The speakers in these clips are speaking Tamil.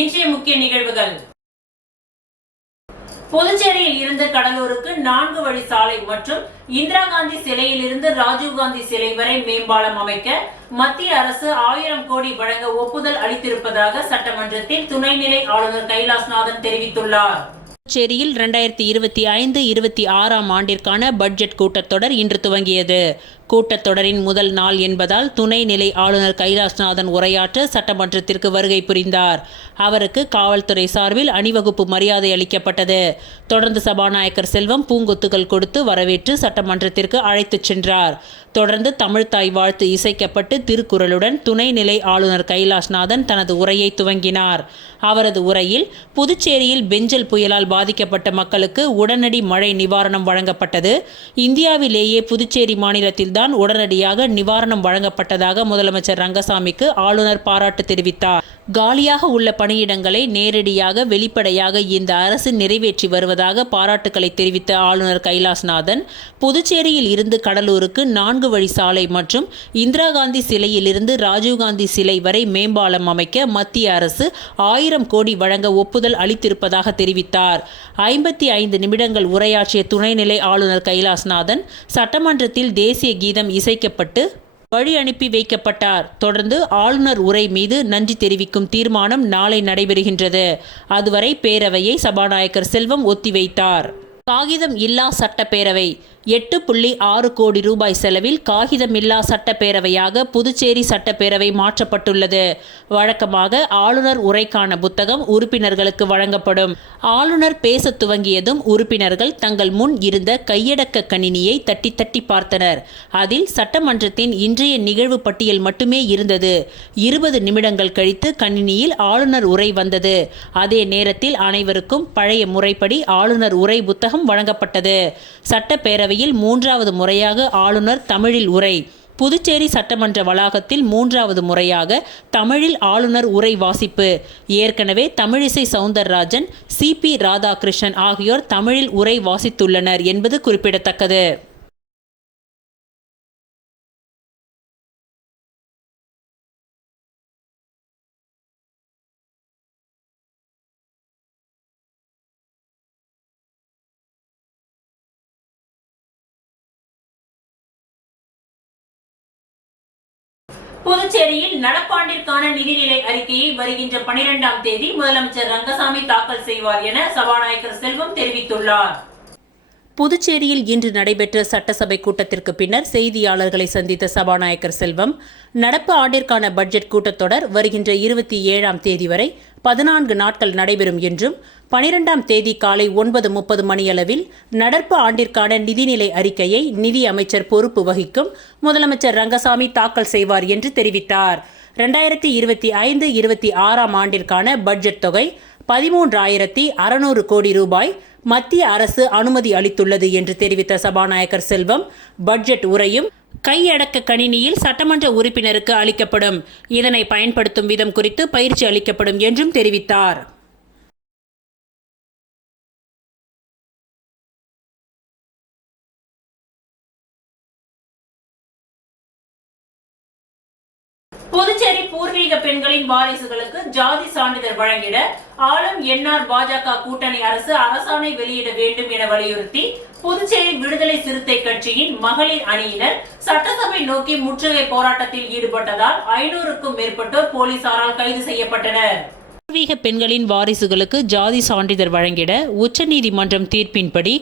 இன்றைய முக்கிய நிகழ்வுகள். புதுச்சேரியில் இருந்து கடலூருக்கு 4 வழி சாலை மற்றும் இந்திரா காந்தி சிலையில் இருந்து ராஜீவ்காந்தி சிலை வரை மேம்பாலம் அமைக்க மத்திய அரசு 1000 கோடி வழங்க ஒப்புதல் அளித்திருப்பதாக சட்டமன்றத்தில் துணைநிலை ஆளுநர் கைலாஷ்நாதன் தெரிவித்துள்ளார். புதுச்சேரியில் 2025-26 ஆண்டிற்கான பட்ஜெட் கூட்டத்தொடர் இன்று துவங்கியது. கூட்டத்தொடரின் முதல் நாள் என்பதால் துணைநிலை ஆளுநர் கைலாஷ்நாதன் உரையாற்ற சட்டமன்றத்திற்கு வருகை புரிந்தார். அவருக்கு காவல்துறை சார்பில் அணிவகுப்பு மரியாதை அளிக்கப்பட்டது. தொடர்ந்து சபாநாயகர் செல்வம் பூங்கொத்துகள் கொடுத்து வரவேற்று சட்டமன்றத்திற்கு அழைத்துச் சென்றார். தொடர்ந்து தமிழ்த்தாய் வாழ்த்து இசைக்கப்பட்டு திருக்குறளுடன் துணைநிலை ஆளுநர் கைலாஷ்நாதன் தனது உரையை துவங்கினார். அவரது உரையில் புதுச்சேரியில் பெஞ்சல் புயலால் பாதிக்கப்பட்ட மக்களுக்கு உடனடி மழை நிவாரணம் வழங்கப்பட்டது. இந்தியாவிலேயே புதுச்சேரி மாநிலத்தில்தான் உடனடியாக நிவாரணம் வழங்கப்பட்டதாக முதலமைச்சர் ரங்கசாமிக்கு ஆளுநர் பாராட்டு தெரிவித்தார். காலியாக உள்ள பணியிடங்களை நேரடியாக வெளிப்படையாக இந்த அரசு நிறைவேற்றி வருவதாக பாராட்டுக்களை தெரிவித்த ஆளுநர் கைலாஷ்நாதன் புதுச்சேரியில் இருந்து கடலூருக்கு 4 வழி சாலை மற்றும் இந்திரா காந்தி சிலையில் இருந்து ராஜீவ்காந்தி சிலை வரை மேம்பாலம் அமைக்க மத்திய அரசு 1000 கோடி வழங்க ஒப்புதல் அளித்திருப்பதாக தெரிவித்தார். 55 நிமிடங்கள் உரையாற்றிய துணைநிலை ஆளுநர் கைலாஷ்நாதன் சட்டமன்றத்தில் தேசிய கீதம் இசைக்கப்பட்டு வழி அனுப்பி வைக்கப்பட்டார். தொடர்ந்து ஆளுநர் உரை மீது நன்றி தெரிவிக்கும் தீர்மானம் நாளை நடைபெறுகின்றது. அதுவரை பேரவையை சபாநாயகர் செல்வம் ஒத்திவைத்தார். காகிதம் இல்லா சட்டப்பேரவை 8.6 கோடி ரூபாய் செலவில் காகிதமில்லா சட்டப்பேரவையாக புதுச்சேரி சட்டப்பேரவை மாற்றப்பட்டுள்ளது. வழக்கமாக ஆளுநர் உரைக்கான புத்தகம் உறுப்பினர்களுக்கு வழங்கப்படும். ஆளுநர் பேச துவங்கியதும் உறுப்பினர்கள் தங்கள் முன் இருந்த கையடக்க கணினியை தட்டி தட்டி பார்த்தனர். அதில் சட்டமன்றத்தின் இன்றைய நிகழ்வு பட்டியல் மட்டுமே இருந்தது. 20 நிமிடங்கள் கழித்து கணினியில் ஆளுநர் உரை வந்தது. அதே நேரத்தில் அனைவருக்கும் பழைய முறைப்படி ஆளுநர் உரை புத்தகம் வழங்கப்பட்டது. சட்டப்பேரவையில் 3வது முறையாக ஆளுநர் தமிழில் உரை. புதுச்சேரி சட்டமன்ற வளாகத்தில் 3வது முறையாக தமிழில் ஆளுநர் உரை வாசிப்பு. ஏற்கனவே தமிழிசை சவுந்தரராஜன், CP ராதாகிருஷ்ணன் ஆகியோர் தமிழில் உரை வாசித்துள்ளனர் என்பது குறிப்பிடத்தக்கது. புதுச்சேரியில் நடப்பாண்டிற்கான நிதிநிலை அறிக்கையை வருகின்ற 12ஆம் தேதி முதலமைச்சர் ரங்கசாமி தாக்கல் செய்வார் என சபாநாயகர் செல்வம் தெரிவித்துள்ளார். புதுச்சேரியில் இன்று நடைபெற்ற சட்டசபை கூட்டத்திற்கு பின்னர் செய்தியாளர்களை சந்தித்த சபாநாயகர் செல்வம், நடப்பு ஆண்டிற்கான பட்ஜெட் கூட்டத்தொடர் வருகின்ற 27ஆம் தேதி வரை 14 நாட்கள் நடைபெறும் என்றும் 12ஆம் தேதி காலை 9:30 மணியளவில் நடப்பு ஆண்டிற்கான நிதிநிலை அறிக்கையை நிதி அமைச்சர் பொறுப்பு வகிக்கும் முதலமைச்சர் ரங்கசாமி தாக்கல் செய்வார் என்று தெரிவித்தார். 2025-26 ஆண்டிற்கான பட்ஜெட் தொகை 13,600 கோடி ரூபாய் மத்திய அரசு அனுமதி அளித்துள்ளது என்று தெரிவித்த சபாநாயகர் செல்வம், பட்ஜெட் உரையும் கையடக்க கணினியில் சட்டமன்ற உறுப்பினருக்கு அளிக்கப்படும். இதனை பயன்படுத்தும் விதம் குறித்து பயிற்சி அளிக்கப்படும் என்றும் தெரிவித்தார். புதுச்சேரி பூர்வீக பெண்களின் வாரிசுகளுக்கு ஜாதி சான்றிதழ் வழங்கிட ஆளும் என்ஆர் பாஜக கூட்டணி அரசு அரசாணை வெளியிட வேண்டும் என வலியுறுத்தி புதுச்சேரி விடுதலை சிறுத்தை கட்சியின் மகளிர் அணியினர் சட்டசபை நோக்கி முற்றுகை போராட்டத்தில் ஈடுபட்டதால் 500க்கும் மேற்பட்டோர் போலீசாரால் கைது செய்யப்பட்டனர். பூர்வீக பெண்களின் வாரிசுகளுக்கு ஜாதி சான்றிதழ் வழங்கிட உச்சநீதிமன்றம் தீர்ப்பின்படி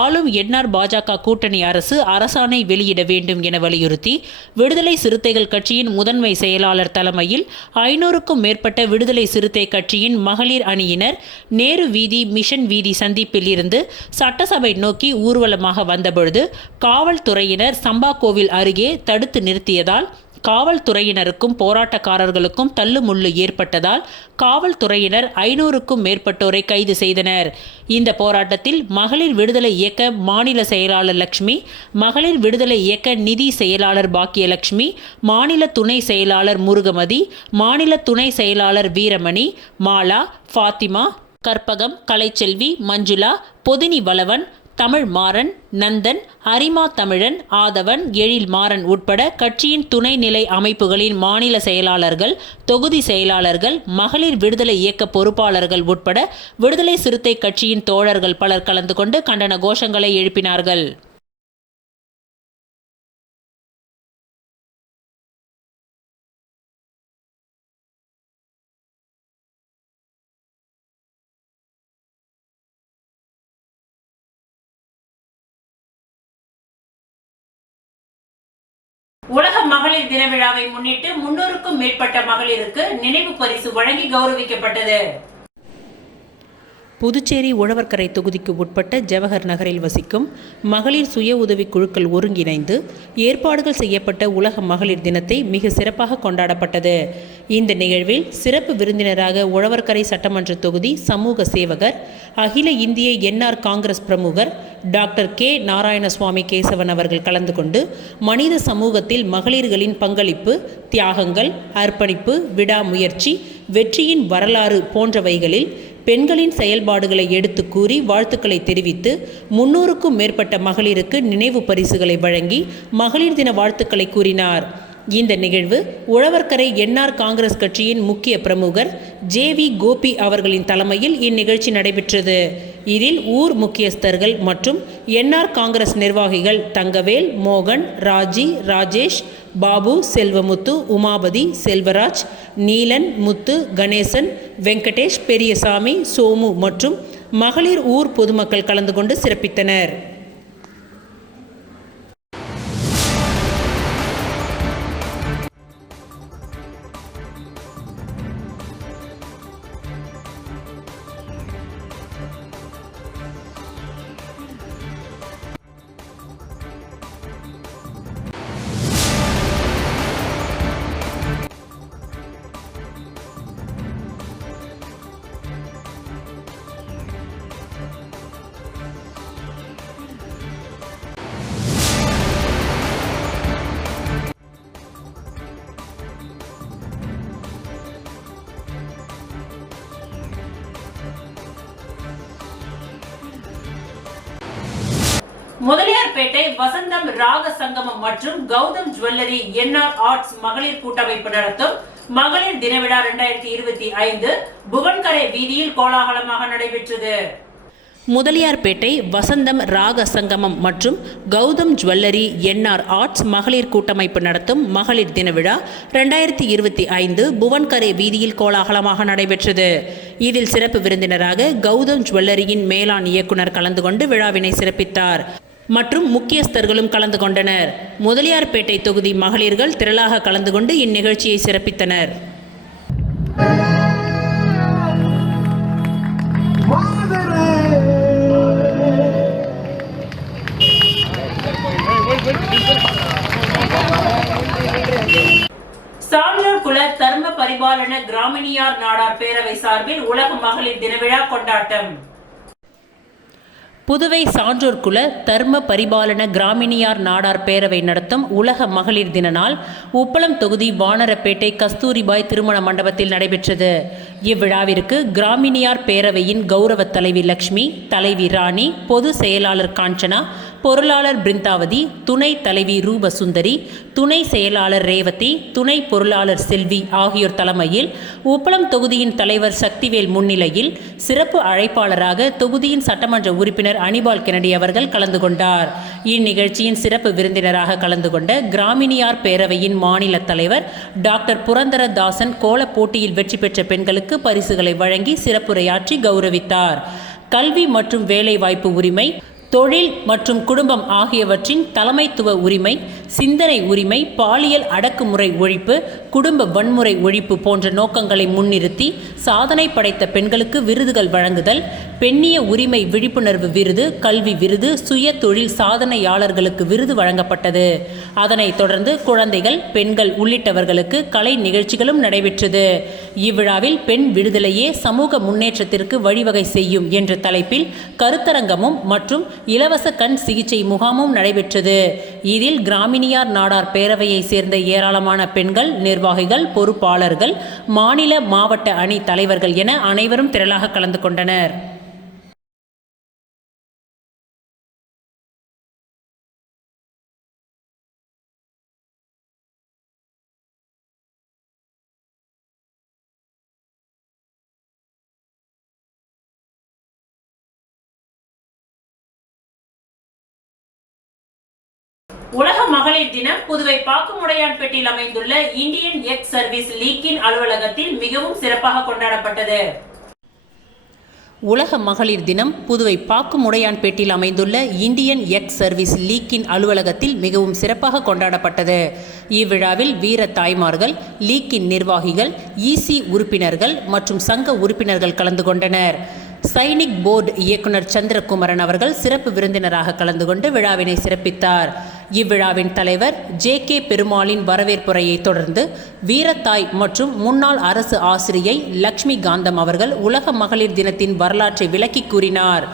ஆளும் என்ஆர் பாஜக கூட்டணி அரசு அரசாணை வெளியிட வேண்டும் என வலியுறுத்தி விடுதலை சிறுத்தைகள் கட்சியின் முதன்மை செயலாளர் தலைமையில் 500க்கும் மேற்பட்ட விடுதலை சிறுத்தை கட்சியின் மகளிர் அணியினர் நேரு வீதி, மிஷன் வீதி சந்திப்பில் இருந்து சட்டசபை நோக்கி ஊர்வலமாக வந்தபொழுது காவல்துறையினர் சம்பாகோவில் அருகே தடுத்து நிறுத்தியதால் காவல்துறையினருக்கும் போராட்டக்காரர்களுக்கும் தள்ளுமுள்ளு ஏற்பட்டதால் காவல்துறையினர் 500க்கும் மேற்பட்டோரை கைது செய்தனர். இந்த போராட்டத்தில் மகளிர் விடுதலை இயக்க மாநில செயலாளர் லட்சுமி, மகளிர் விடுதலை இயக்க நிதி செயலாளர் பாக்கியலட்சுமி, மாநில துணை செயலாளர் முருகமதி, மாநில துணை செயலாளர் வீரமணி, மாலா, ஃபாத்திமா, கற்பகம், கலைச்செல்வி, மஞ்சுளா, பொதினி வளவன், தமிழ் மாறன், நந்தன், அரிமா தமிழன், ஆதவன், எழில் மாறன் உட்பட கட்சியின் துணைநிலை அமைப்புகளின் மாநில செயலாளர்கள், தொகுதி செயலாளர்கள், மகளிர் விடுதலை இயக்க பொறுப்பாளர்கள் உட்பட விடுதலை சிறுத்தை கட்சியின் தோழர்கள் பலர் கலந்து கொண்டு கண்டன கோஷங்களை எழுப்பினார்கள். உலக மகளிர் தின விழாவை முன்னிட்டு 300க்கும் மேற்பட்ட மகளிருக்கு நினைவு பரிசு வழங்கி கௌரவிக்கப்பட்டது. புதுச்சேரி உழவர்கரை தொகுதிக்கு உட்பட்ட ஜவஹர் நகரில் வசிக்கும் மகளிர் சுய உதவி குழுக்கள் ஒருங்கிணைந்து ஏற்பாடுகள் செய்யப்பட்ட உலக மகளிர் தினத்தை மிக சிறப்பாக கொண்டாடப்பட்டது. இந்த நிகழ்வில் சிறப்பு விருந்தினராக உழவர்கரை சட்டமன்ற தொகுதி சமூக சேவகர், அகில இந்திய என்ஆர் காங்கிரஸ் பிரமுகர் டாக்டர் கே நாராயணசுவாமி கேசவன் அவர்கள் கலந்து கொண்டு மனித சமூகத்தில் மகளிர்களின் பங்களிப்பு, தியாகங்கள், அர்ப்பணிப்பு, விடாமுயற்சி, வெற்றியின் வரலாறு போன்றவைகளில் பெண்களின் செயல்பாடுகளை எடுத்து கூறி வாழ்த்துக்களை தெரிவித்து 300க்கும் மேற்பட்ட மகளிருக்கு நினைவு பரிசுகளை வழங்கி மகளிர் தின வாழ்த்துக்களை கூறினார். இந்த நிகழ்வு உழவர்கரை என்ஆர் காங்கிரஸ் கட்சியின் முக்கிய பிரமுகர் ஜே.வி. கோபி அவர்களின் தலைமையில் இந்நிகழ்ச்சி நடைபெற்றது. இதில் ஊர் முக்கியஸ்தர்கள் மற்றும் என்ஆர் காங்கிரஸ் நிர்வாகிகள் தங்கவேல், மோகன், ராஜி, ராஜேஷ், பாபு, செல்வமுத்து, உமாபதி, செல்வராஜ், நீலன், முத்து, கணேசன், வெங்கடேஷ், பெரியசாமி, சோமு மற்றும் மகளிர் ஊர் பொதுமக்கள் கலந்து கொண்டு சிறப்பித்தனர். முதலியார்பேட்டை வசந்தம் ராக சங்கமம் மற்றும் கௌதம் ஜுவல்லரி என்ஆர் ஆர்ட்ஸ் மகளிர் கூட்டமைப்பு நடத்தும் மகளிர் தின விழா 2025 புவன்கரை வீதியில் கோலாகலமாக நடைபெற்றது. முதலியார்பேட்டை வசந்தம் ராக சங்கமம் மற்றும் கௌதம் ஜுவல்லரி என்ஆர் ஆர்ட்ஸ் மகளிர் கூட்டமைப்பு நடத்தும் மகளிர் தின விழா 2025 புவன்கரை வீதியில் கோலாகலமாக நடைபெற்றது. இதில் சிறப்பு விருந்தினராக கௌதம் ஜுவல்லரியின் மேலாண் இயக்குனர் கலந்து கொண்டு விழாவினை சிறப்பித்தார் மற்றும் முக்கியஸ்தர்களும் கலந்து கொண்டனர். முதலியார்பேட்டை தொகுதி மகளிர்கள் திரளாக கலந்து கொண்டு இந்நிகழ்ச்சியை சிறப்பித்தனர். சான்றோர் குல தர்ம பரிபாலன கிராமிணியார் நாடார் பேரவை சார்பில் உலக மகளிர் தின விழா கொண்டாட்டம். புதுவை சான்றோர் குல தர்ம பரிபாலன கிராமிணியார் நாடார் பேரவை நடத்தும் உலக மகளிர் தின நாள் உப்பளம் தொகுதி வானரப்பேட்டை கஸ்தூரிபாய் திருமண மண்டபத்தில் நடைபெற்றது. இவ்விழாவிற்கு கிராமிணியார் பேரவையின் கௌரவ தலைவி லட்சுமி, தலைவி ராணி, பொது செயலாளர் காஞ்சனா, பொருளாளர் பிருந்தாவதி, துணை தலைவி ரூபசுந்தரி, துணை செயலாளர் ரேவதி, துணை பொருளாளர் செல்வி ஆகியோர் தலைமையில் உப்பளம் தொகுதியின் தலைவர் சக்திவேல் முன்னிலையில் சிறப்பு அழைப்பாளராக தொகுதியின் சட்டமன்ற உறுப்பினர் அனிபால் கெனடி அவர்கள் கலந்து கொண்டார். இந்நிகழ்ச்சியின் சிறப்பு விருந்தினராக கலந்து கொண்ட கிராமிணியார் பேரவையின் மாநில தலைவர் டாக்டர் புரந்தரதாசன் கோல போட்டியில் வெற்றி பெற்ற பெண்களுக்கு பரிசுகளை வழங்கி சிறப்புரையாற்றி கௌரவித்தார். கல்வி மற்றும் வேலைவாய்ப்பு உரிமை, தொழில் மற்றும் குடும்பம் ஆகியவற்றின் தலைமைத்துவ உரிமை, சிந்தனை உரிமை, பாலியல் அடக்குமுறை ஒழிப்பு, குடும்ப வன்முறை ஒழிப்பு போன்ற நோக்கங்களை முன்னிறுத்தி சாதனை படைத்த பெண்களுக்கு விருதுகள் வழங்குதல், பெண்ணிய உரிமை விழிப்புணர்வு விருது, கல்வி விருது, சுய தொழில் சாதனையாளர்களுக்கு விருது வழங்கப்பட்டது. அதனைத் தொடர்ந்து குழந்தைகள், பெண்கள் உள்ளிட்டவர்களுக்கு கலை நிகழ்ச்சிகளும் நடைபெற்றது. இவ்விழாவில் பெண் விடுதலையே சமூக முன்னேற்றத்திற்கு வழிவகை செய்யும் என்ற தலைப்பில் கருத்தரங்கமும் மற்றும் இலவச கண் சிகிச்சை முகாமும் நடைபெற்றது. இதில் கிராமிணியார் நாடார் பேரவையை சேர்ந்த ஏராளமான பெண்கள், நிர்வாகிகள், பொறுப்பாளர்கள், மாநில மாவட்ட அணி தலைவர்கள் என அனைவரும் திரளாக கலந்து கொண்டனர். உலக மகளிர் தினம் புதுவை பாக்குமுடையான்பேட்டையில் அமைந்துள்ள இந்தியன் எக்ஸ் சர்வீஸ் லீக்கின் அலுவலகத்தில் மிகவும் சிறப்பாக கொண்டாடப்பட்டது. உலக மகளிர் தினம் புதுவை பாக்குமுடையான்பேட்டையில் அமைந்துள்ள இந்தியன் எக்ஸ் சர்வீஸ் லீக்கின் அலுவலகத்தில் மிகவும் சிறப்பாக கொண்டாடப்பட்டது. இவ்விழாவில் வீர தாய்மார்கள், லீக்கின் நிர்வாகிகள், இசி உறுப்பினர்கள் மற்றும் சங்க உறுப்பினர்கள் கலந்து கொண்டனர். சைனிக் போர்டு இயக்குனர் சந்திரகுமரன் அவர்கள் சிறப்பு விருந்தினராக கலந்து கொண்டு விழாவினை சிறப்பித்தார். இவ்விழாவின் தலைவர் ஜே.கே. பெருமாளின் வரவேற்புரையை தொடர்ந்து வீரத்தாய் மற்றும் முன்னாள் அரசு ஆசிரியை லக்ஷ்மி காந்தம் அவர்கள் உலக மகளிர் தினத்தின் வரலாற்றை விளக்கி கூறினார்.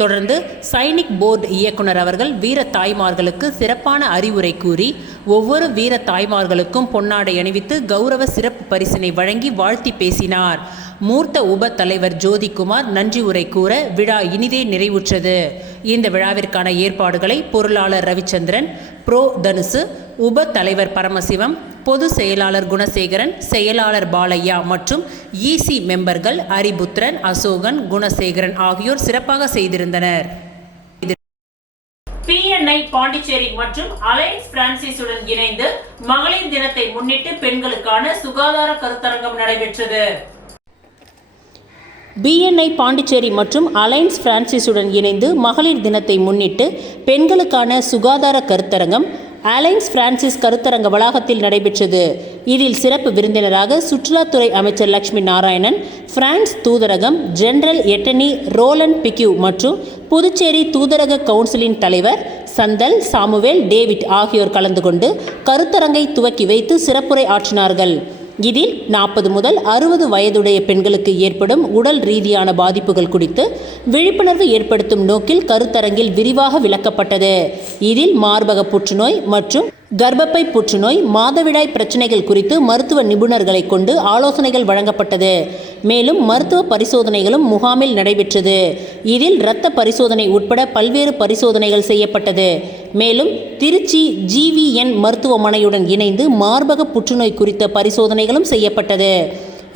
தொடர்ந்து சைனிக் போர்டு இயக்குனர் அவர்கள் வீர தாய்மார்களுக்கு சிறப்பான அறிவுரை கூறி ஒவ்வொரு வீர தாய்மார்களுக்கும் பொன்னாடை அணிவித்து கௌரவ சிறப்பு பரிசினை வழங்கி வாழ்த்தி பேசினார். மூர்த்த உப தலைவர் ஜோதிகுமார் நன்றி உரை கூற விழா இனிதே நிறைவுற்றது. இந்த விழாவிற்கான ஏற்பாடுகளை பொருளாளர் ரவிச்சந்திரன், ப்ரோ தனுசு, உப தலைவர் பரமசிவம், பொது செயலாளர் குணசேகரன், செயலாளர் பாலையா மற்றும் இசி மெம்பர்கள் அரிபுத்திரன், அசோகன், குணசேகரன் ஆகியோர் சிறப்பாக செய்திருந்தனர். PNI பாண்டிச்சேரி மற்றும் அலையன்ஸ் பிரான்சிஸுடன் இணைந்து மகளிர் தினத்தை முன்னிட்டு பெண்களுக்கான சுகாதார கருத்தரங்கம் நடைபெற்றது. BNI பாண்டிச்சேரி மற்றும் அலையன்ஸ் பிரான்சிஸுடன் இணைந்து மகளிர் தினத்தை முன்னிட்டு பெண்களுக்கான சுகாதார கருத்தரங்கம் அலையன்ஸ் பிரான்சிஸ் கருத்தரங்க வளாகத்தில் நடைபெற்றது. இதில் சிறப்பு விருந்தினராக சுற்றுலாத்துறை அமைச்சர் லட்சுமி நாராயணன், பிரான்ஸ் தூதரகம் ஜெனரல் எட்டனி ரோலண்ட் பிக்யூ மற்றும் புதுச்சேரி தூதரக கவுன்சிலின் தலைவர் சந்தல் சாமுவேல் டேவிட் ஆகியோர் கலந்து கொண்டு கருத்தரங்கை துவக்கி வைத்து சிறப்புரை ஆற்றினார்கள். இதில் 40 முதல் 60 வயதுடைய பெண்களுக்கு ஏற்படும் உடல் ரீதியான பாதிப்புகள் குறித்து விழிப்புணர்வு ஏற்படுத்தும் நோக்கில் கருத்தரங்கில் விரிவாக விளக்கப்பட்டது. இதில் மார்பக புற்றுநோய் மற்றும் கர்ப்பப்பை புற்றுநோய், மாதவிடாய் பிரச்சனைகள் குறித்து மருத்துவ நிபுணர்களை கொண்டு ஆலோசனைகள் வழங்கப்பட்டது. மேலும் மருத்துவ பரிசோதனைகளும் முகாமில் நடைபெற்றது. இதில் இரத்த பரிசோதனை உட்பட பல்வேறு பரிசோதனைகள் செய்யப்பட்டது. மேலும் திருச்சி GVN மருத்துவமனையுடன் இணைந்து மார்பக புற்றுநோய் குறித்த பரிசோதனைகளும் செய்யப்பட்டது.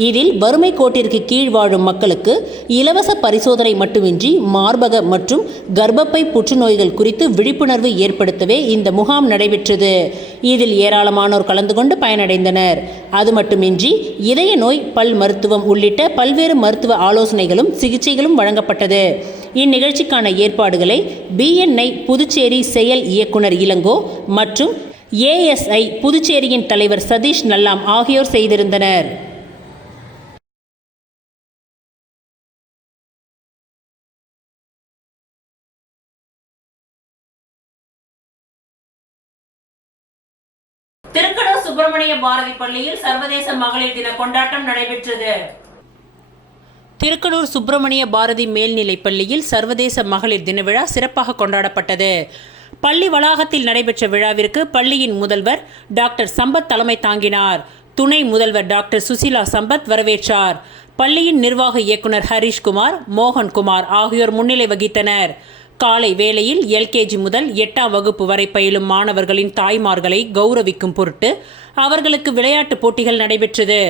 இதில் வறுமை கோட்டிற்கு கீழ் வாழும் மக்களுக்கு இலவச பரிசோதனை மட்டுமின்றி மார்பக மற்றும் கர்ப்பப்பை புற்றுநோய்கள் குறித்து விழிப்புணர்வு ஏற்படுத்தவே இந்த முகாம் நடைபெற்றது. இதில் ஏராளமானோர் கலந்து கொண்டு பயனடைந்தனர். அது மட்டுமின்றி இதய நோய், பல் மருத்துவம் உள்ளிட்ட பல்வேறு மருத்துவ ஆலோசனைகளும் சிகிச்சைகளும் வழங்கப்பட்டது. இந்நிகழ்ச்சிக்கான ஏற்பாடுகளை BNI புதுச்சேரி செயல் இயக்குனர் இளங்கோ மற்றும் ASI புதுச்சேரியின் தலைவர் சதீஷ் நல்லாம் ஆகியோர் செய்திருந்தனர். திருக்கடூர் சுப்பிரமணிய பாரதி பள்ளியில் சர்வதேச மகளிர் தின கொண்டாட்டம் நடைபெற்றது. திருக்கடூர் சுப்பிரமணிய பாரதி மேல்நிலைப் பள்ளியில் சர்வதேச மகளிர் தின விழா சிறப்பாக கொண்டாடப்பட்டது. பள்ளி வளாகத்தில் நடைபெற்ற விழாவிற்கு பள்ளியின் முதல்வர் டாக்டர் சம்பத் தலைமை தாங்கினார். துணை முதல்வர் டாக்டர் சுசிலா சம்பத் வரவேற்றார். பள்ளியின் நிர்வாக இயக்குனர் ஹரிஷ்குமார், மோகன்குமார் ஆகியோர் முன்னிலை வகித்தனர். காலை வேளையில் LKG முதல் 8ஆம் வகுப்பு வரை பயிலும் மாணவர்களின் தாய்மார்களை கௌரவிக்கும் பொருட்டு அவர்களுக்கு விளையாட்டுப் போட்டிகள் நடைபெற்றது.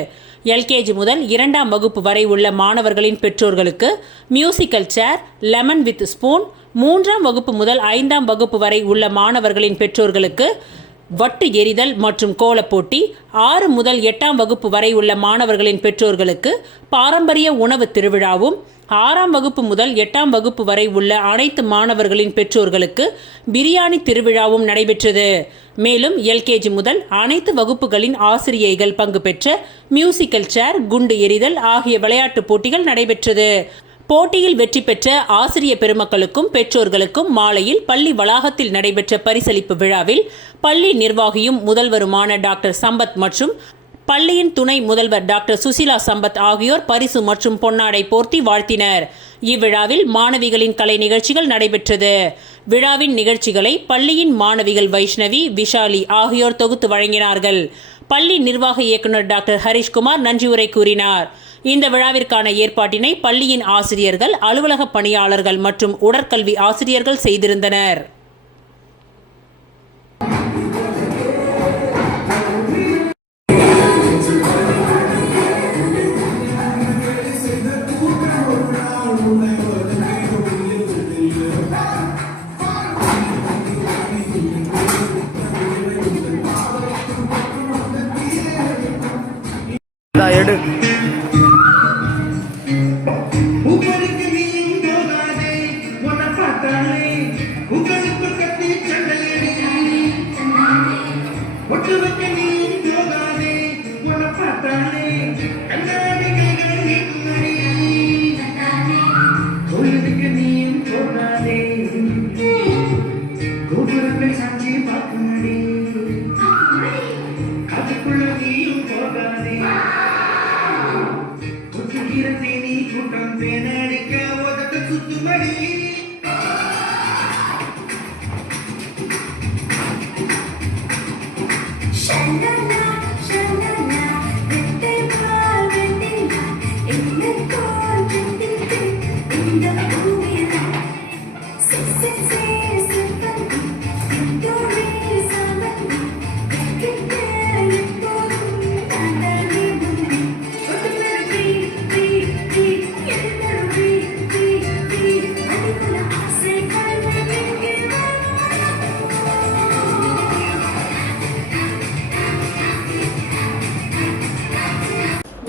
LKG முதல் 2ஆம் வகுப்பு வரை உள்ள மாணவர்களின் பெற்றோர்களுக்கு musical chair, lemon with spoon, 3ஆம் வகுப்பு முதல் 5ஆம் வகுப்பு வரை உள்ள மாணவர்களின் பெற்றோர்களுக்கு வட்டு எறிதல் மற்றும் கோலப்போட்டி, 6 முதல் 8ஆம் வகுப்பு வரை உள்ள மாணவர்களின் பெற்றோர்களுக்கு பாரம்பரிய உணவு திருவிழாவும், 6ஆம் வகுப்பு முதல் 8ஆம் வகுப்பு வரை உள்ள அனைத்து மாணவர்களின் பெற்றோர்களுக்கு பிரியாணி திருவிழாவும் நடைபெற்றது. மேலும் LKG முதல் அனைத்து வகுப்புகளின் ஆசிரியைகள் பங்கு பெற்ற மியூசிக்கல் சேர், குண்டு எறிதல் ஆகிய விளையாட்டுப் போட்டிகள் நடைபெற்றது. போட்டியில் வெற்றி பெற்ற ஆசிரிய பெருமக்களுக்கும் பெற்றோர்களுக்கும் மாலையில் பள்ளி வளாகத்தில் நடைபெற்ற பரிசளிப்பு விழாவில் பள்ளி நிர்வாகியும் முதல்வருமான டாக்டர் சம்பத் மற்றும் பள்ளியின் துணை முதல்வர் டாக்டர் சுசிலா சம்பத் ஆகியோர் பரிசு மற்றும் பொன்னாடை போர்த்தி வாழ்த்தினர். இவ்விழாவில் மாணவிகளின் கலை நிகழ்ச்சிகள் நடைபெற்றது. விழாவின் நிகழ்ச்சிகளை பள்ளியின் மாணவிகள் வைஷ்ணவி, விஷாலி ஆகியோர் தொகுத்து வழங்கினார்கள். பள்ளி நிர்வாக இயக்குனர் டாக்டர் ஹரிஷ்குமார் நன்றியுரை கூறினார். இந்த விழாவிற்கான ஏற்பாட்டினை பள்ளியின் ஆசிரியர்கள், அலுவலக பணியாளர்கள் மற்றும் உடற்கல்வி ஆசிரியர்கள் செய்திருந்தனர். எடு.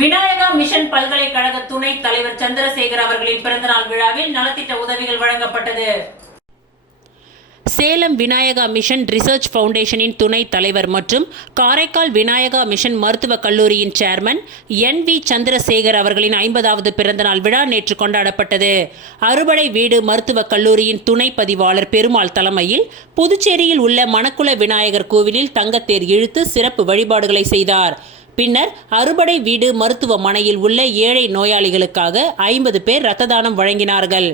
விநாயகா மிஷன் பல்கலைக்கழக துணைத் தலைவர் சந்திரசேகர் அவர்களின் பிறந்தநாள் விழாவில் நலத்திட்ட உதவிகள் வழங்கப்பட்டது. சேலம் விநாயகா மிஷன் ரிசர்ச் ஃபவுண்டேஷனின் துணைத் தலைவர் மற்றும் காரைக்கால் விநாயகா மிஷன் மருத்துவக் கல்லூரியின் சேர்மன் NV சந்திரசேகர் அவர்களின் 50வது பிறந்தநாள் விழா நேற்று கொண்டாடப்பட்டது. அறுபடை வீடு மருத்துவக் கல்லூரியின் துணை பதிவாளர் பெருமாள் தலைமையில் புதுச்சேரியில் உள்ள மணக்குள விநாயகர் கோவிலில் தங்கத்தேர் இழுத்து சிறப்பு வழிபாடுகளை செய்தார். பின்னர் அறுபடை வீடு மருத்துவமனையில் உள்ள ஏழை நோயாளிகளுக்காக 50 பேர் இரத்த தானம் வழங்கினார்கள்.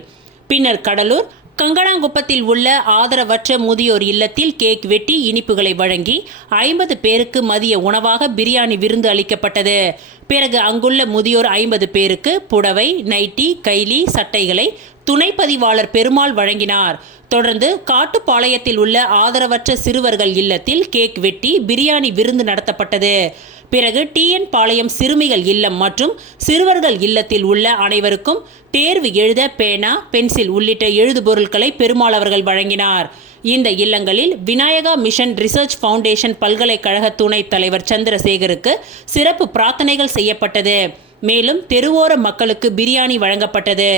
பின்னர் கடலூர் கங்கணாங்குப்பத்தில் உள்ள ஆதரவற்ற முதியோர் இல்லத்தில் கேக் வெட்டி இனிப்புகளை வழங்கி 50 பேருக்கு மதிய உணவாக பிரியாணி விருந்து அளிக்கப்பட்டது. பிறகு அங்குள்ள முதியோர் 50 பேருக்கு புடவை, நைட்டி, கைலி, சட்டைகளை துணை பதிவாளர் பெருமாள் வழங்கினார். தொடர்ந்து காட்டுப்பாளையத்தில் உள்ள ஆதரவற்ற சிறுவர்கள் இல்லத்தில் கேக் வெட்டி பிரியாணி விருந்து நடத்தப்பட்டது. பிறகு TN பாளையம் சிறுமிகள் இல்லம் மற்றும் சிறுவர்கள் இல்லத்தில் உள்ள அனைவருக்கும் தேர்வு எழுத பேனா, பென்சில் உள்ளிட்ட எழுதுபொருட்களை பெருமாள் அவர்கள் வழங்கினார். இந்த இல்லங்களில் விநாயகா மிஷன் ரிசர்ச் ஃபவுண்டேஷன் பல்கலைக்கழக துணைத் தலைவர் சந்திரசேகருக்கு சிறப்பு பிரார்த்தனைகள் செய்யப்பட்டது. மேலும் தெருவோர மக்களுக்கு பிரியாணி வழங்கப்பட்டது.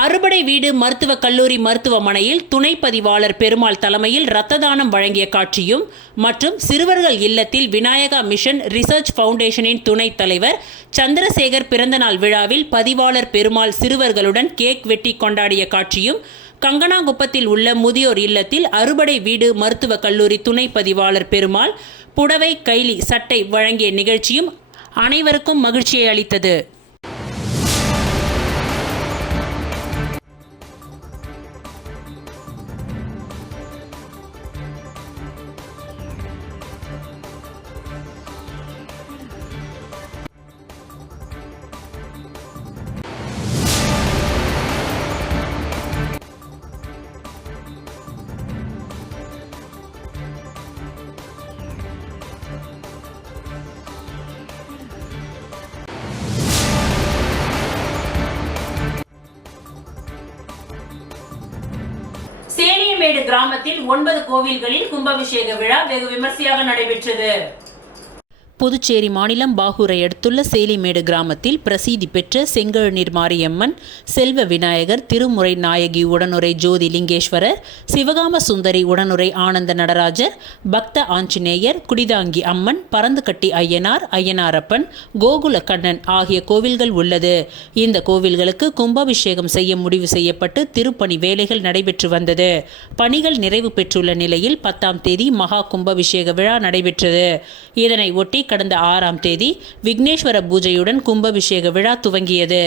அறுபடை வீடு மருத்துவக் கல்லூரி மருத்துவமனையில் துணை பதிவாளர் பெருமாள் தலைமையில் இரத்த தானம் வழங்கிய காட்சியும் மற்றும் சிறுவர்கள் இல்லத்தில் விநாயகா மிஷன் ரிசர்ச் ஃபவுண்டேஷனின் துணைத் தலைவர் சந்திரசேகர் பிறந்தநாள் விழாவில் பதிவாளர் பெருமாள் சிறுவர்களுடன் கேக் வெட்டி கொண்டாடிய காட்சியும், கங்கணாங்குப்பத்தில் உள்ள முதியோர் இல்லத்தில் அறுபடை வீடு மருத்துவக் கல்லூரி துணை பதிவாளர் பெருமாள் புடவை, கைலி, சட்டை வழங்கிய நிகழ்ச்சியும் அனைவருக்கும் மகிழ்ச்சியை அளித்தது. சேலியமேடு கிராமத்தில் 9 கோவில்களில் கும்பாபிஷேக விழா வெகு விமர்சையாக நடைபெற்றது. புதுச்சேரி மாநிலம் பாகூரை அடுத்துள்ள சேலிமேடு கிராமத்தில் பிரசித்தி பெற்ற செங்கழுநீர் மாரியம்மன், செல்வ விநாயகர், திருமுறை நாயகி உடனுரை ஜோதி லிங்கேஸ்வரர், சிவகாம சுந்தரி உடனுரை ஆனந்த நடராஜர், பக்த ஆஞ்சநேயர், குடிதாங்கி அம்மன், பரந்துகட்டி ஐயனார், ஐயனாரப்பன், கோகுல கண்ணன் ஆகிய கோவில்கள் உள்ளது. இந்த கோவில்களுக்கு கும்பாபிஷேகம் செய்ய முடிவு செய்யப்பட்டு திருப்பணி வேலைகள் நடைபெற்று வந்தது. பணிகள் நிறைவு பெற்றுள்ள நிலையில் 10ஆம் தேதி மகா கும்பாபிஷேக விழா நடைபெற்றது. இதனை ஒட்டி கடந்த 6ஆம் தேதி விக்னேஸ்வர பூஜையுடன் கும்பாபிஷேக விழா துவங்கியது.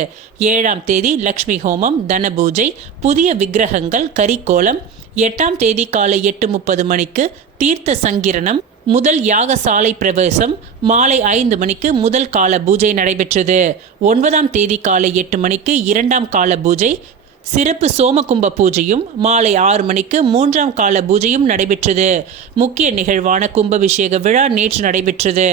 7ஆம் தேதி லட்சுமி ஹோமம், தன பூஜை, புதிய விக்கிரகங்கள், கரிக்கோலம், 8ஆம் தேதி காலை 8:30 மணிக்கு தீர்த்த சங்கிரணம், முதல் யாகசாலை பிரவேசம், மாலை 5 மணிக்கு முதல் கால பூஜை நடைபெற்றது. 9ஆம் தேதி காலை 8 மணிக்கு 2ஆம் கால பூஜை, சிறப்பு சோமகும்ப பூஜையும் மாலை 6 மணிக்கு 3ஆம் கால பூஜையும் நடைபெற்றது. முக்கிய நிகழ்வான கும்பாபிஷேக விழா நேற்று நடைபெற்றது.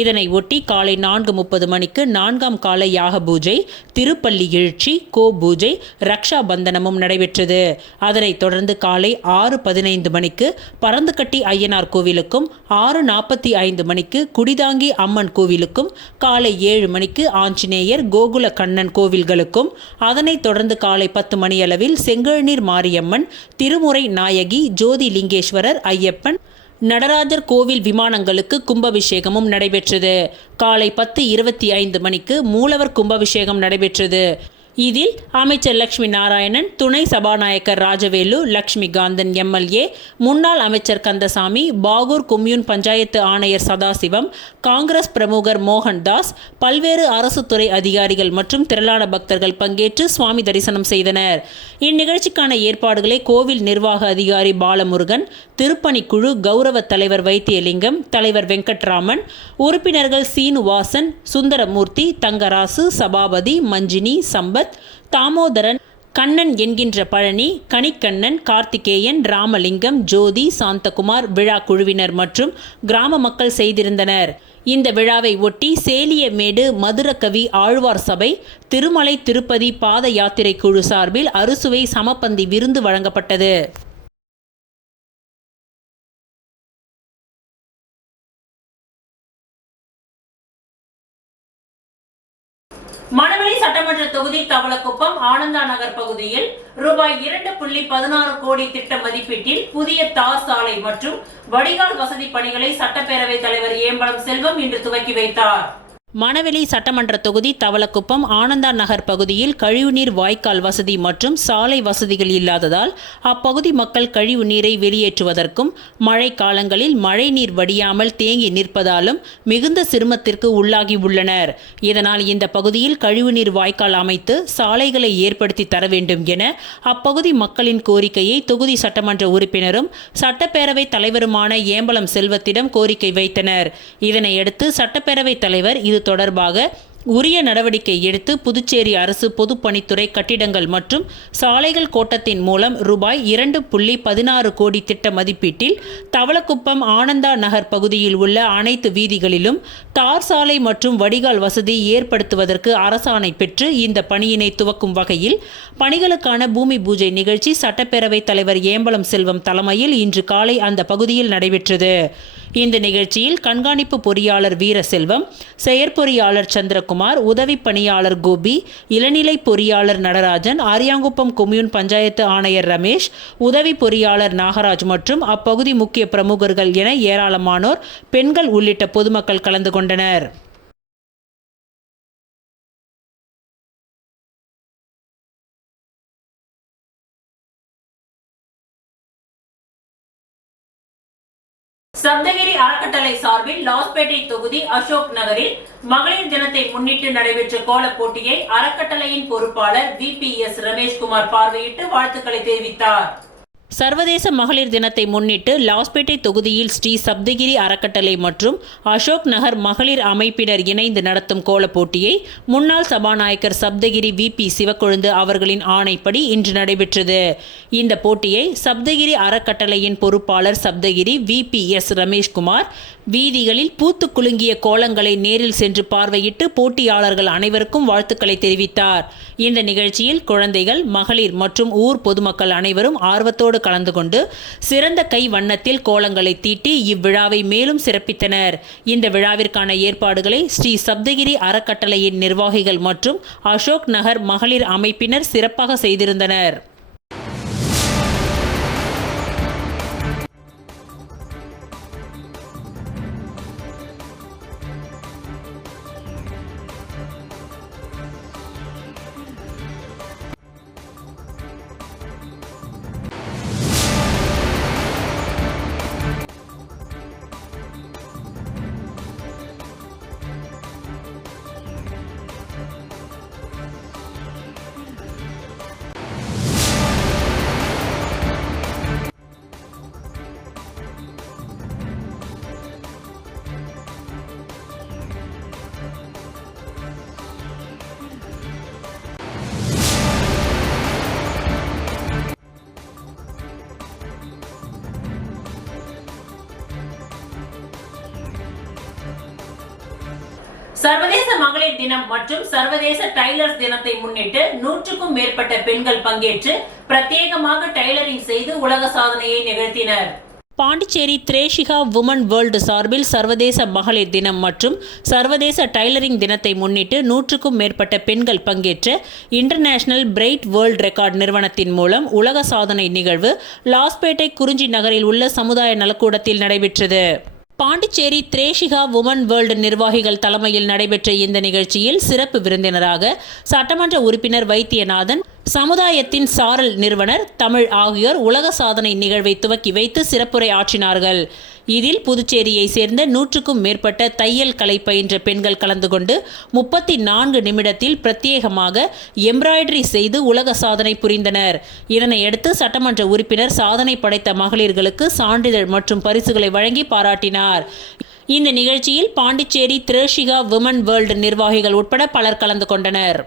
இதனை ஒட்டி காலை 4:30 மணிக்கு 4ஆம் கால யாக பூஜை, திருப்பள்ளி எழுச்சி, கோ பூஜை, ரக்ஷா பந்தனமும் நடைபெற்றது. அதனைத் தொடர்ந்து காலை 6:15 மணிக்கு பரந்துக்கட்டி ஐயனார் கோவிலுக்கும், 6:45 மணிக்கு குடிதாங்கி அம்மன் கோவிலுக்கும், காலை 7 மணிக்கு ஆஞ்சநேயர், கோகுல கண்ணன் கோவில்களுக்கும், அதனைத் தொடர்ந்து காலை 10 மணியளவில் செங்கழுநீர் மாரியம்மன், திருமுறை நாயகி, ஜோதி லிங்கேஸ்வரர், ஐயப்பன், நடராஜர் கோவில் விமானங்களுக்கு கும்பாபிஷேகமும் நடைபெற்றது. காலை 10:25 மணிக்கு மூலவர் கும்பாபிஷேகம் நடைபெற்றது. இதில் அமைச்சர் லட்சுமி நாராயணன், துணை சபாநாயகர் ராஜவேலு, லட்சுமி காந்தன் எம்எல்ஏ, முன்னாள் அமைச்சர் கந்தசாமி, பாகூர் கொம்யூன் பஞ்சாயத்து ஆணையர் சதாசிவம், காங்கிரஸ் பிரமுகர் மோகன்தாஸ், பல்வேறு அரசு துறை அதிகாரிகள் மற்றும் திரளான பக்தர்கள் பங்கேற்று சுவாமி தரிசனம் செய்தனர். இந்நிகழ்ச்சிக்கான ஏற்பாடுகளை கோவில் நிர்வாக அதிகாரி பாலமுருகன், திருப்பணிக்குழு கௌரவ தலைவர் வைத்தியலிங்கம், தலைவர் வெங்கட்ராமன், உறுப்பினர்கள் சீனுவாசன், சுந்தரமூர்த்தி, தங்கராசு, சபாபதி, மஞ்சினி, சம்பத், தாமோதரன், கண்ணன் என்கின்ற பழனி, கனிக்கண்ணன், கார்த்திகேயன், ராமலிங்கம், ஜோதி, சாந்தகுமார், விழா குழுவினர் மற்றும் கிராம மக்கள் செய்திருந்தனர். இந்த விழாவை ஒட்டி சேலியமேடு மதுரகவி ஆழ்வார் சபை, திருமலை திருப்பதி பாத யாத்திரை குழு சார்பில் அறுசுவை சமபந்தி விருந்து வழங்கப்பட்டது. மணவெளி சட்டமன்ற தொகுதி தவளக்குப்பம் ஆனந்தா நகர் பகுதியில் ரூபாய் 2.16 கோடி திட்ட மதிப்பீட்டில் புதிய தார் சாலை மற்றும் வடிகால் வசதி பணிகளை சட்டப்பேரவைத் தலைவர் ஏம்பலம் செல்வம் இன்று துவக்கி வைத்தார். மணவெளி சட்டமன்ற தொகுதி தவளக்குப்பம் ஆனந்தா நகர் பகுதியில் கழிவுநீர் வாய்க்கால் வசதி மற்றும் சாலை வசதிகள் இல்லாததால் அப்பகுதி மக்கள் கழிவு நீரை வெளியேற்றுவதற்கும், மழை காலங்களில் மழை நீர் வடியாமல் தேங்கி நிற்பதாலும் மிகுந்த சிரமத்திற்கு உள்ளாகி உள்ளனர். இதனால் இந்த பகுதியில் கழிவுநீர் வாய்க்கால் அமைத்து சாலைகளை ஏற்படுத்தி தர வேண்டும் என அப்பகுதி மக்களின் கோரிக்கையை தொகுதி சட்டமன்ற உறுப்பினரும் சட்டப்பேரவைத் தலைவருமான ஏம்பலம் செல்வத்திடம் கோரிக்கை வைத்தனர். இதனையடுத்து சட்டப்பேரவைத் தலைவர் இது தொடர்பாக உரிய நடவடிக்கை எடுத்து புதுச்சேரி அரசு பொதுப்பணித்துறை கட்டிடங்கள் மற்றும் சாலைகள் கோட்டத்தின் மூலம் ரூபாய் 2.16 கோடி திட்ட மதிப்பீட்டில் தவளக்குப்பம் ஆனந்தா நகர் பகுதியில் உள்ள அனைத்து வீதிகளிலும் தார் சாலை மற்றும் வடிகால் வசதி ஏற்படுத்துவதற்கு அரசாணை பெற்று இந்த பணியினை துவக்கும் வகையில் பணிகளுக்கான பூமி பூஜை நிகழ்ச்சி சட்டப்பேரவைத் தலைவர் ஏம்பலம் செல்வம் தலைமையில் இன்று காலை அந்த பகுதியில் நடைபெற்றது. இந்த நிகழ்ச்சியில் கண்காணிப்பு பொறியாளர் வீரசெல்வம், செயற்பொறியாளர் சந்திரகுமார், உதவி பணியாளர் கோபி, இளநிலை பொறியாளர் நடராஜன், ஆரியாங்குப்பம் கொம்யூன் பஞ்சாயத்து ஆணையர் ரமேஷ், உதவி பொறியாளர் நாகராஜ் மற்றும் அப்பகுதி முக்கிய பிரமுகர்கள் என ஏராளமானோர், பெண்கள் உள்ளிட்ட பொதுமக்கள் கலந்து கொண்டனர். சப்தகிரி அறக்கட்டளை சார்பில் லாஸ்பேட்டை தொகுதி அசோக் நகரில் மகளிர் தினத்தை முன்னிட்டு நடைபெற்ற கோலப் போட்டியை அறக்கட்டளையின் பொறுப்பாளர் VPS ரமேஷ்குமார் பார்வையிட்டு வாழ்த்துக்களை தெரிவித்தார். சர்வதேச மகளிர் தினத்தை முன்னிட்டு லாஸ்பேட்டை தொகுதியில் ஸ்ரீ சப்தகிரி அறக்கட்டளை மற்றும் அசோக் நகர் மகளிர் அமைப்பினர் இணைந்து நடத்தும் கோலப் போட்டியை முன்னாள் சபாநாயகர் சப்தகிரி VP சிவக்கொழுந்து அவர்களின் ஆணைப்படி இன்று நடைபெற்றது. இந்த போட்டியை சப்தகிரி அறக்கட்டளையின் பொறுப்பாளர் சப்தகிரி VPS ரமேஷ்குமார் வீதிகளில் பூத்து குலுங்கிய கோலங்களை நேரில் சென்று பார்வையிட்டு போட்டியாளர்கள் அனைவருக்கும் வாழ்த்துக்களை தெரிவித்தார். இந்த நிகழ்ச்சியில் குழந்தைகள், மகளிர் மற்றும் ஊர் பொதுமக்கள் அனைவரும் ஆர்வத்தோடு கலந்து கொண்டு சிறந்த கை வண்ணத்தில் கோலங்களை தீட்டி இவ்விழாவை மேலும் சிறப்பித்தனர். இந்த விழாவிற்கான ஏற்பாடுகளை ஸ்ரீ சப்தகிரி அறக்கட்டளையின் நிர்வாகிகள் மற்றும் அசோக் நகர் மகளிர் அமைப்பினர் சிறப்பாக செய்திருந்தனர். சர்வதேச மகளிர் தினம் மற்றும் சர்வதேச டைலர்ஸ் தினத்தை முன்னிட்டு 100க்கும் மேற்பட்ட பெண்கள் பங்கேற்று பிரத்யேகமாக டைலரிங் செய்து உலக சாதனையை நிகழ்த்தினர். பாண்டிச்சேரி திரேஷிகா வுமன் வேர்ல்டு சார்பில் சர்வதேச மகளிர் தினம் மற்றும் சர்வதேச டைலரிங் தினத்தை முன்னிட்டு 100க்கும் மேற்பட்ட பெண்கள் பங்கேற்ற இன்டர்நேஷனல் பிரைட் வேர்ல்ட் ரெக்கார்ட் நிறுவனத்தின் மூலம் உலக சாதனை நிகழ்வு லாஸ்பேட்டை குறிஞ்சி நகரில் உள்ள சமுதாய நலக்கூடத்தில் நடைபெற்றது. பாண்டிச்சேரி திரேஷிகா வுமன் வேர்ல்டு நிர்வாகிகள் தலைமையில் நடைபெற்ற இந்த நிகழ்ச்சியில் சிறப்பு விருந்தினராக சட்டமன்ற உறுப்பினர் வைத்தியநாதன், சமுதாயத்தின் சாரல் நிறுவனர் தமிழ் ஆகியோர் உலக சாதனை நிகழ்வை துவக்கி வைத்து சிறப்புரை ஆற்றினார்கள். இதில் புதுச்சேரியை சேர்ந்த 100க்கும் மேற்பட்ட தையல் கலை பயின்ற பெண்கள் கலந்து கொண்டு 34 நிமிடத்தில் பிரத்யேகமாக எம்ப்ராய்டரி செய்து உலக சாதனை புரிந்தனர். இதனையடுத்து சட்டமன்ற உறுப்பினர் சாதனை படைத்த மகளிர்களுக்கு சான்றிதழ் மற்றும் பரிசுகளை வழங்கி பாராட்டினார். இந்த நிகழ்ச்சியில் பாண்டிச்சேரி திரேஷிகா வுமன் வேர்ல்டு நிர்வாகிகள் உட்பட பலர் கலந்து கொண்டனர்.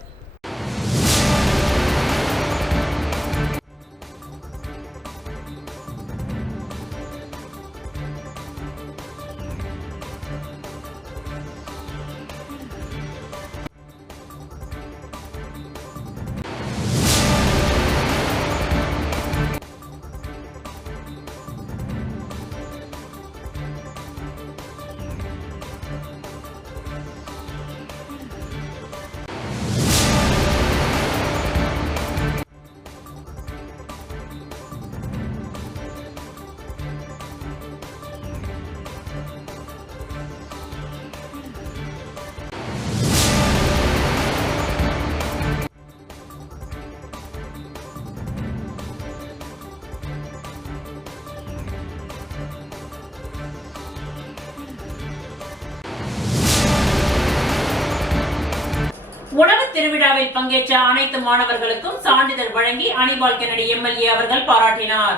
உணவு திருவிழாவில் பங்கேற்ற அனைத்து மாணவர்களுக்கும் சான்றிதழ் வழங்கி அனிபால் கென்னடி எம்எல்ஏ அவர்கள் பாராட்டினார்.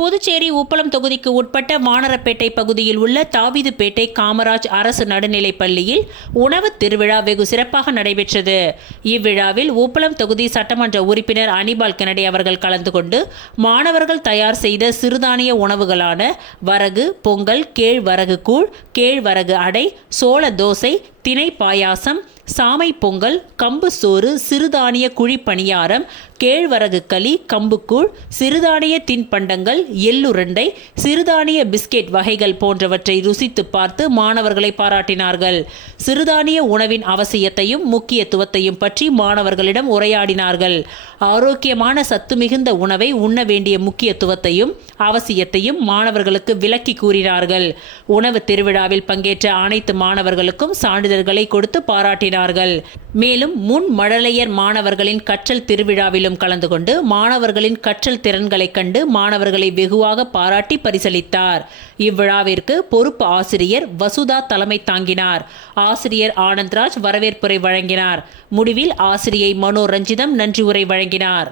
புதுச்சேரி உப்பளம் தொகுதிக்கு உட்பட்ட வானரப்பேட்டை பகுதியில் உள்ள தாவீதுப்பேட்டை காமராஜ் அரசு நடுநிலைப் பள்ளியில் உணவு திருவிழா வெகு சிறப்பாக நடைபெற்றது. இவ்விழாவில் உப்பளம் தொகுதி சட்டமன்ற உறுப்பினர் அனிபால் கென்னடி அவர்கள் கலந்து கொண்டு மாணவர்கள் தயார் செய்த சிறுதானிய உணவுகளான வரகு பொங்கல், கேழ்வரகு கூழ், கேழ்வரகு அடை, சோள தோசை, திணை பாயாசம், சாமை பொங்கல், கம்பு சோறு, சிறுதானிய குழி பணியாரம், கேழ்வரகு களி, கம்புக்கூழ், சிறுதானிய தின்பண்டங்கள், எள்ளுருண்டை, சிறுதானிய பிஸ்கெட் வகைகள் போன்றவற்றை ருசித்து பார்த்து மாணவர்களை பாராட்டினார்கள். சிறுதானிய உணவின் அவசியத்தையும் முக்கியத்துவத்தையும் பற்றி மாணவர்களிடம் உரையாடினார்கள். ஆரோக்கியமான சத்து மிகுந்த உணவை உண்ண வேண்டிய முக்கியத்துவத்தையும் அவசியத்தையும் மாணவர்களுக்கு விளக்கி கூறினார்கள். உணவு திருவிழாவில் பங்கேற்ற அனைத்து மாணவர்களுக்கும் சான்றிதழ்களை கொடுத்து பாராட்டினார்கள். மேலும் முன் மழலையர் மாணவர்களின் கற்றல் திருவிழாவிலும் கலந்து கொண்டு மாணவர்களின் கற்றல் திறன்களை கண்டு மாணவர்களை வெகுவாக பாராட்டி பரிசளித்தார். இவ்விழாவிற்கு பொறுப்பு ஆசிரியர் வசுதா தலைமை தாங்கினார். ஆசிரியர் ஆனந்த்ராஜ் வரவேற்புரை வழங்கினார். முடிவில் ஆசிரியை மனோரஞ்சிதம் நன்றி உரை வழங்கினார்.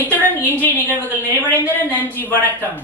இத்துடன் இன்றைய நிகழ்வுகள் நிறைவடைந்தன. நன்றி, வணக்கம்.